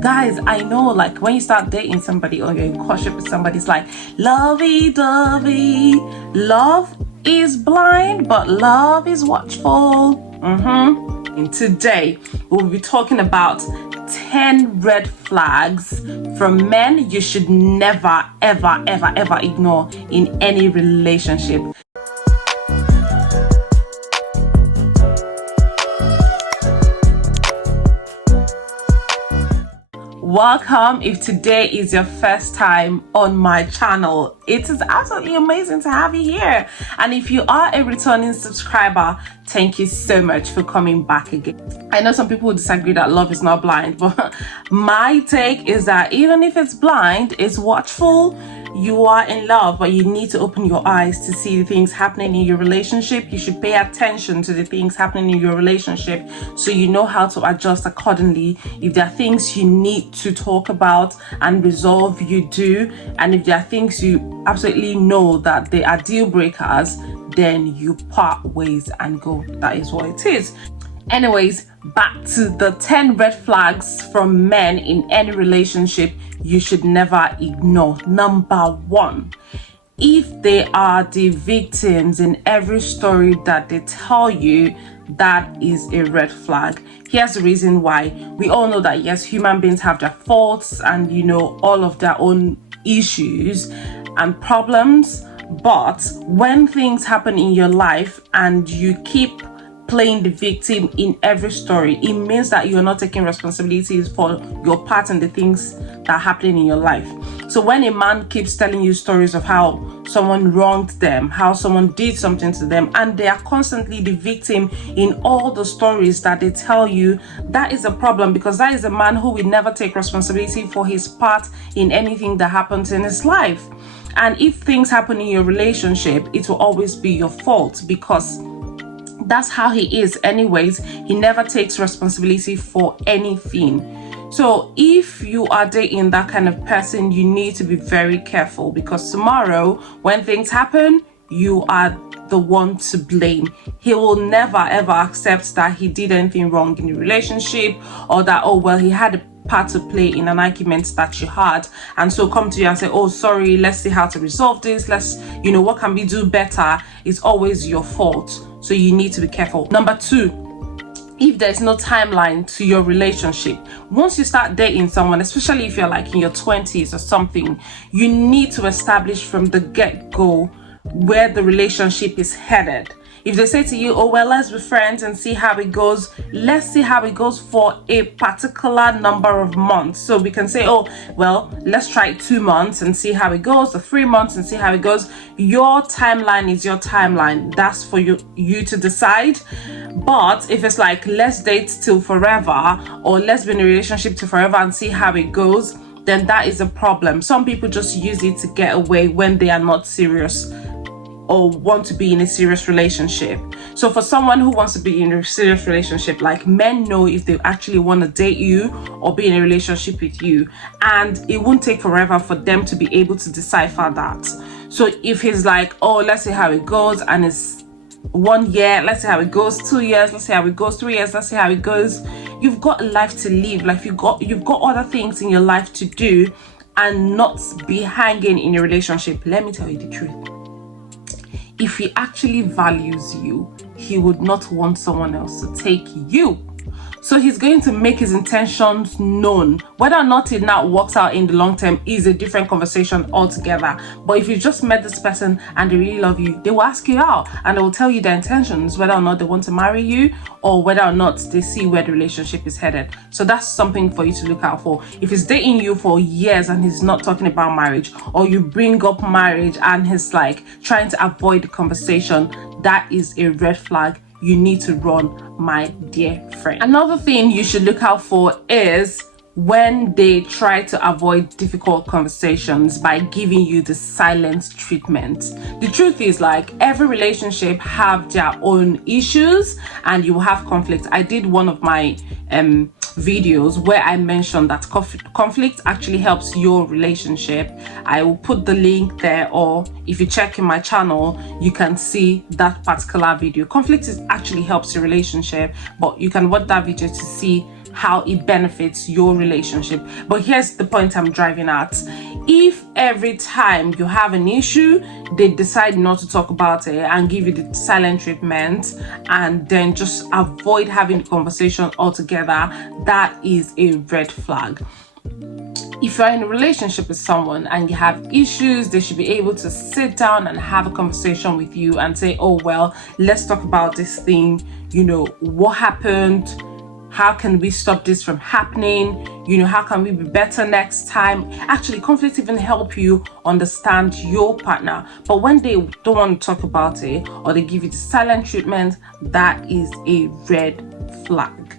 Guys, I know, like, when you start dating somebody or you're in courtship with somebody, it's like lovey-dovey. Love is blind, but love is watchful. And today we'll be talking about 10 red flags from men you should never, ever, ever, ever ignore in any relationship. Welcome if today is your first time on my channel. It is absolutely amazing to have you here. And if you are a returning subscriber, thank you so much for coming back again. I know some people would disagree that love is not blind, but my take is that even if it's blind, it's watchful. You are in love, but you need to open your eyes to see the things happening in your relationship. You should pay attention to the things happening in your relationship so you know how to adjust accordingly. If there are things you need to talk about and resolve, you do. And if there are things you absolutely know that they are deal breakers, then you part ways and go. That is what it is. Anyways, back to the 10 red flags from men in any relationship you should never ignore. Number 1, if they are the victims in every story that they tell you, that is a red flag. Here's the reason why. We all know that yes, human beings have their faults and all of their own issues and problems, but when things happen in your life and you keep playing the victim in every story, it means that you're not taking responsibilities for your part in the things that are happening in your life. So when a man keeps telling you stories of how someone wronged them, how someone did something to them, and they are constantly the victim in all the stories that they tell you, that is a problem, because that is a man who will never take responsibility for his part in anything that happens in his life. And if things happen in your relationship, it will always be your fault, because that's how he is anyways. He never takes responsibility for anything. So if you are dating that kind of person, you need to be very careful, because tomorrow when things happen, you are the one to blame. He will never ever accept that he did anything wrong in the relationship, or that, oh well, he had a part to play in an argument that you had, and so come to you and say, oh sorry, let's see how to resolve this, let's what can we do better. It's always your fault, so you need to be careful. Number 2, if there's no timeline to your relationship, once you start dating someone, especially if you're like in your 20s or something, you need to establish from the get-go where the relationship is headed. If they say to you, oh well, let's be friends and see how it goes, let's see how it goes for a particular number of months. So we can say, oh well, let's try 2 months and see how it goes, or 3 months and see how it goes. Your timeline is your timeline. That's for you to decide. But if it's like, let's date till forever, or let's be in a relationship till forever and see how it goes, then that is a problem. Some people just use it to get away when they are not serious or want to be in a serious relationship. So for someone who wants to be in a serious relationship, like, men know if they actually want to date you or be in a relationship with you, and it won't take forever for them to be able to decipher that. So if he's like, oh, let's see how it goes, and it's 1 year, let's see how it goes, 2 years, let's see how it goes, 3 years, let's see how it goes. You've got a life to live. Like, you've got other things in your life to do, and not be hanging in a relationship. Let me tell you the truth. If he actually values you, he would not want someone else to take you. So he's going to make his intentions known. Whether or not it now works out in the long term is a different conversation altogether. But if you just met this person and they really love you, they will ask you out and they will tell you their intentions, whether or not they want to marry you, or whether or not they see where the relationship is headed. So that's something for you to look out for. If he's dating you for years and he's not talking about marriage, or you bring up marriage and he's like trying to avoid the conversation, that is a red flag. You need to run, my dear friend. Another thing you should look out for is when they try to avoid difficult conversations by giving you the silent treatment. The truth is, like, every relationship have their own issues and you will have conflict. I did one of my videos where I mentioned that conflict actually helps your relationship. I will put the link there, or if you check in my channel, you can see that particular video. Conflict actually helps your relationship, but you can watch that video to see how it benefits your relationship. But here's the point I'm driving at. If every time you have an issue, they decide not to talk about it and give you the silent treatment and then just avoid having the conversation altogether, that is a red flag. If you're in a relationship with someone and you have issues, they should be able to sit down and have a conversation with you and say, oh, well, let's talk about this thing. You know, what happened? How can we stop this from happening? You know, how can we be better next time? Actually, conflict even help you understand your partner. But when they don't want to talk about it or they give you the silent treatment, that is a red flag.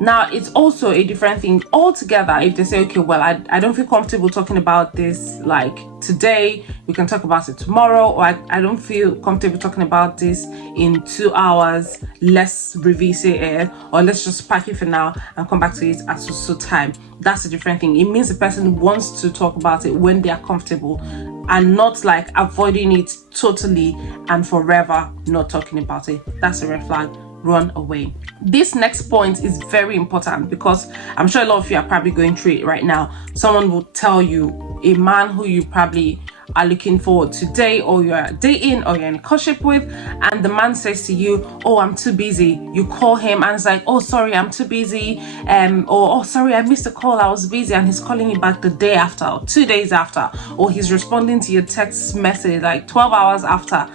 Now, it's also a different thing altogether if they say, okay, well, I don't feel comfortable talking about this like today, we can talk about it tomorrow, or I don't feel comfortable talking about this in 2 hours, let's revisit it, or let's just pack it for now and come back to it at so time. That's a different thing. It means the person wants to talk about it when they are comfortable and not like avoiding it totally and forever not talking about it. That's a red flag. Run away. This next point is very important because I'm sure a lot of you are probably going through it right now. Someone will tell you, a man who you probably are looking forward to date, or you're dating, or you're in a courtship with, and the man says to you, oh, I'm too busy. You call him and it's like, oh, sorry, I'm too busy, or oh, sorry, I missed a call, I was busy, and he's calling you back the day after or 2 days after, or he's responding to your text message like 12 hours after.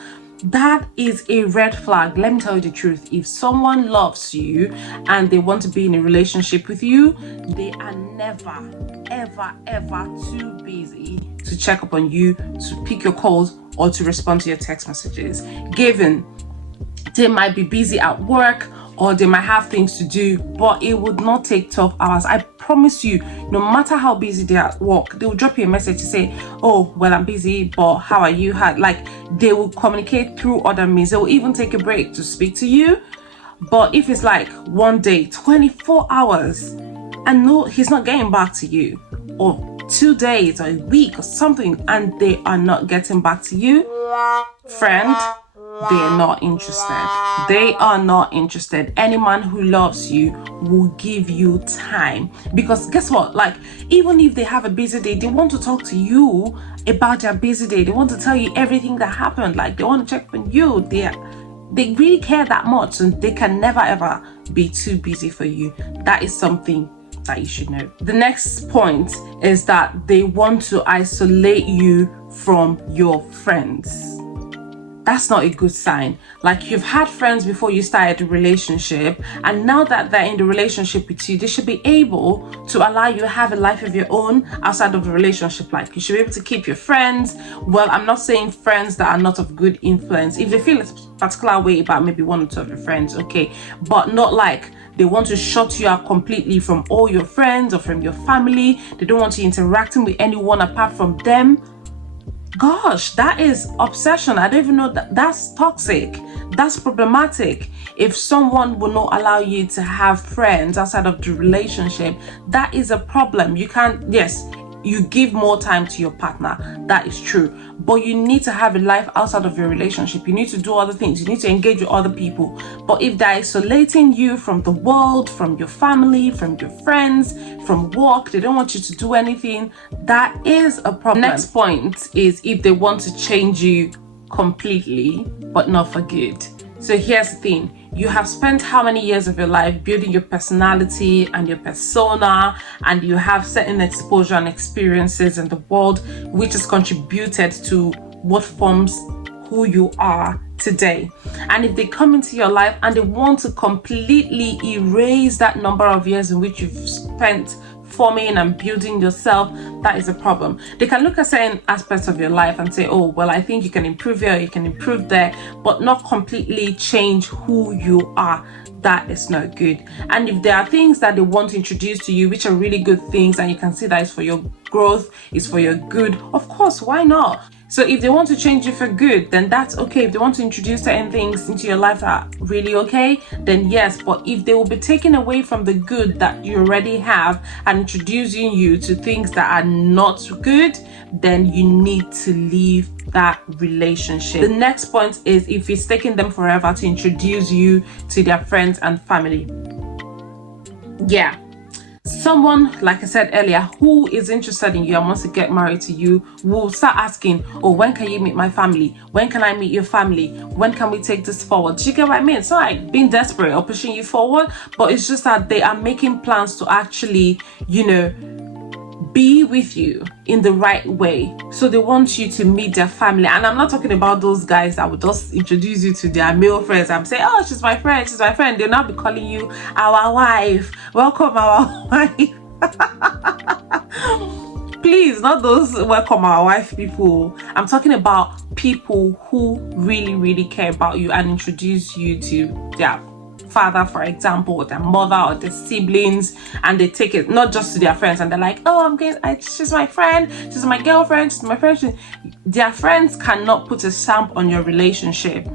That is a red flag. Let me tell you the truth. If someone loves you and they want to be in a relationship with you, they are never, ever too busy to check up on you, to pick your calls, or to respond to your text messages. Given they might be busy at work or they might have things to do, but it would not take 12 hours. I promise you, no matter how busy they are at work, they will drop you a message to say, oh, well, I'm busy, but how are you? Like, they will communicate through other means. They will even take a break to speak to you. But if it's like one day, 24 hours, and no, he's not getting back to you, or 2 days or a week or something, and they are not getting back to you, friend, they're not interested. They are not interested. Any man who loves you will give you time, because guess what? Like, even if they have a busy day, they want to talk to you about their busy day. They want to tell you everything that happened. Like, they want to check on you. They really care that much, and they can never ever be too busy for you. That is something that you should know. The next point is that they want to isolate you from your friends. That's not a good sign. Like, you've had friends before you started the relationship, and now that they're in the relationship with you, they should be able to allow you to have a life of your own outside of the relationship. Like, you should be able to keep your friends. Well, I'm not saying friends that are not of good influence. If they feel a particular way about maybe one or two of your friends, okay, but not like they want to shut you out completely from all your friends or from your family. They don't want you interacting with anyone apart from them. Gosh, that is obsession. I don't even know that's toxic. That's problematic. If someone will not allow you to have friends outside of the relationship, that is a problem. You can't, yes, you give more time to your partner. That is true. But you need to have a life outside of your relationship. You need to do other things. You need to engage with other people. But if they're isolating you from the world, from your family, from your friends, from work, they don't want you to do anything, that is a problem. Next point is if they want to change you completely, but not for good. So here's the thing. You have spent how many years of your life building your personality and your persona, and you have certain exposure and experiences in the world which has contributed to what forms who you are today. And if they come into your life and they want to completely erase that number of years in which you've spent forming and building yourself, that is a problem. They can look at certain aspects of your life and say, oh, well, I think you can improve here, you can improve there, but not completely change who you are. That is not good. And if there are things that they want to introduce to you which are really good things, and you can see that it's for your growth, it's for your good, of course, why not? So if they want to change you for good, then that's okay. If they want to introduce certain things into your life that are really okay, then yes. But if they will be taking away from the good that you already have and introducing you to things that are not good, then you need to leave that relationship. The next point is if it's taking them forever to introduce you to their friends and family. Yeah, someone, like I said earlier, who is interested in you and wants to get married to you will start asking, oh, when can you meet my family? When can I meet your family? When can we take this forward? Do you get what I mean? It's not like being desperate or pushing you forward, but it's just that they are making plans to actually, be with you in the right way. So they want you to meet their family. And I'm not talking about those guys that would just introduce you to their male friends. I'm saying, oh, she's my friend, she's my friend. They'll now be calling you our wife. Welcome, our wife. Please, not those welcome our wife people. I'm talking about people who really, really care about you and introduce you to their father, for example, or their mother or their siblings, and they take it not just to their friends and they're like, oh, she's my friend, she's my girlfriend, she's my friend. Their friends cannot put a stamp on your relationship.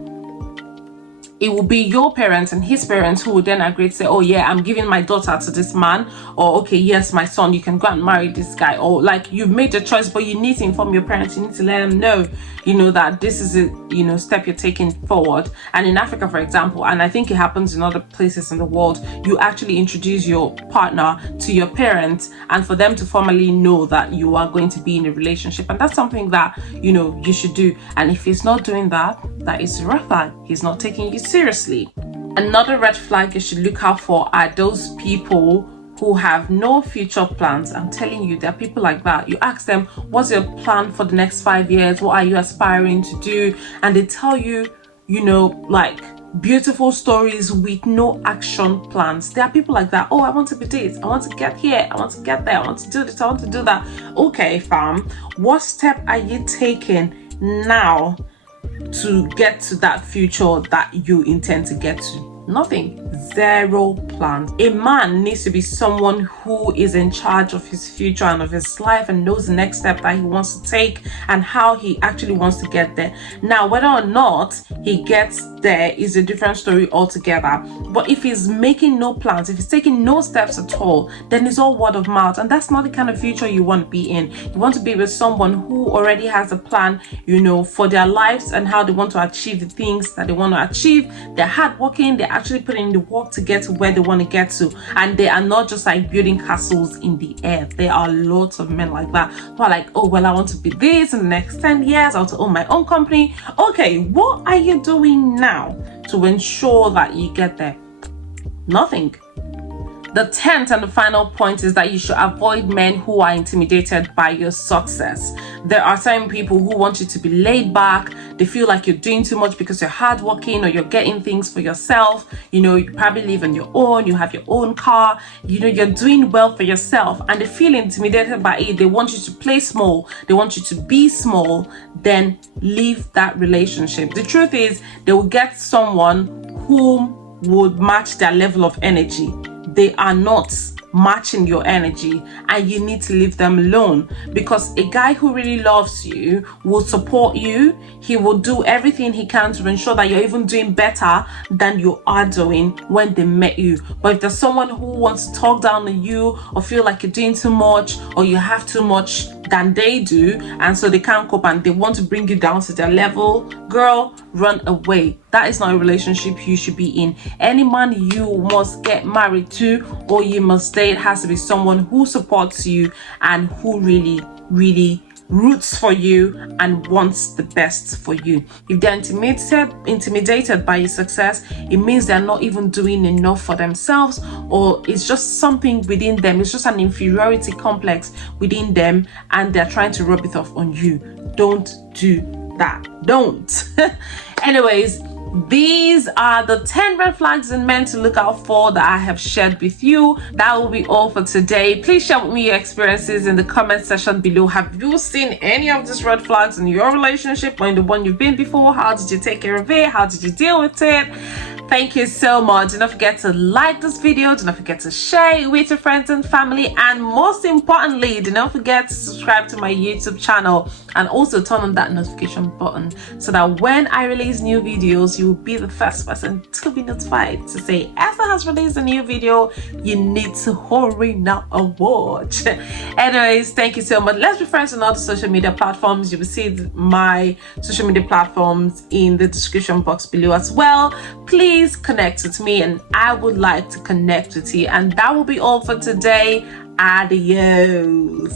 It will be your parents and his parents who will then agree to say, oh yeah, I'm giving my daughter to this man, or okay, yes, my son, you can go and marry this guy, or like you've made your choice, but you need to inform your parents, you need to let them know, that this is a step you're taking forward. And in Africa, for example, and I think it happens in other places in the world, you actually introduce your partner to your parents and for them to formally know that you are going to be in a relationship. And that's something that you should do. And if he's not doing that, that is a red flag. He's not taking you seriously. Another red flag you should look out for are those people who have no future plans. I'm telling you, there are people like that. You ask them, what's your plan for the next 5 years? What are you aspiring to do? And they tell you, like beautiful stories with no action plans. There are people like that. Oh, I want to be this, I want to get here, I want to get there, I want to do this, I want to do that. Okay, fam, what step are you taking now to get to that future that you intend to get to? Nothing. Zero plans. A man needs to be someone who is in charge of his future and of his life and knows the next step that he wants to take and how he actually wants to get there. Now, whether or not he gets there is a different story altogether. But if he's making no plans, if he's taking no steps at all, then it's all word of mouth. And that's not the kind of future you want to be in. You want to be with someone who already has a plan, for their lives and how they want to achieve the things that they want to achieve. They're hardworking, they're actually putting in the work to get to where they want to get to, and they are not just like building castles in the air. There are lots of men like that who are like, oh well, I want to be this in the next 10 years, I want to own my own company. Okay, what are you doing now to ensure that you get there? Nothing. The 10th and the final point is that you should avoid men who are intimidated by your success. There are certain people who want you to be laid back. They feel like you're doing too much because you're hardworking or you're getting things for yourself. You probably live on your own, you have your own car, you're doing well for yourself, and they feel intimidated by it. They want you to play small, they want you to be small. Then leave that relationship. The truth is, they will get someone whom would match their level of energy. They are not matching your energy, and you need to leave them alone, because a guy who really loves you will support you. He will do everything he can to ensure that you're even doing better than you are doing when they met you. But if there's someone who wants to talk down on you or feel like you're doing too much or you have too much than they do, and so they can't cope and they want to bring you down to their level, girl, run away. That is not a relationship you should be in. Any man you must get married to or you must date has to be someone who supports you and who really, really roots for you and wants the best for you. If they're intimidated by your success, it means they're not even doing enough for themselves, or it's just something within them. It's just an inferiority complex within them, and they're trying to rub it off on you. Don't do that. Don't. Anyways, these are the 10 red flags in men to look out for that I have shared with you. That will be all for today. Please share with me your experiences in the comment section below. Have you seen any of these red flags in your relationship or in the one you've been before? How did you take care of it? How did you deal with it? Thank you so much. Do not forget to like this video. Do not forget to share it with your friends and family. And most importantly, do not forget to subscribe to my YouTube channel and also turn on that notification button so that when I release new videos, you will be the first person to be notified to say, Esther has released a new video. You need to hurry now and watch. Anyways, thank you so much. Let's be friends on all the social media platforms. You will see my social media platforms in the description box below as well. Please connect with me, and I would like to connect with you. And that will be all for today. Adios.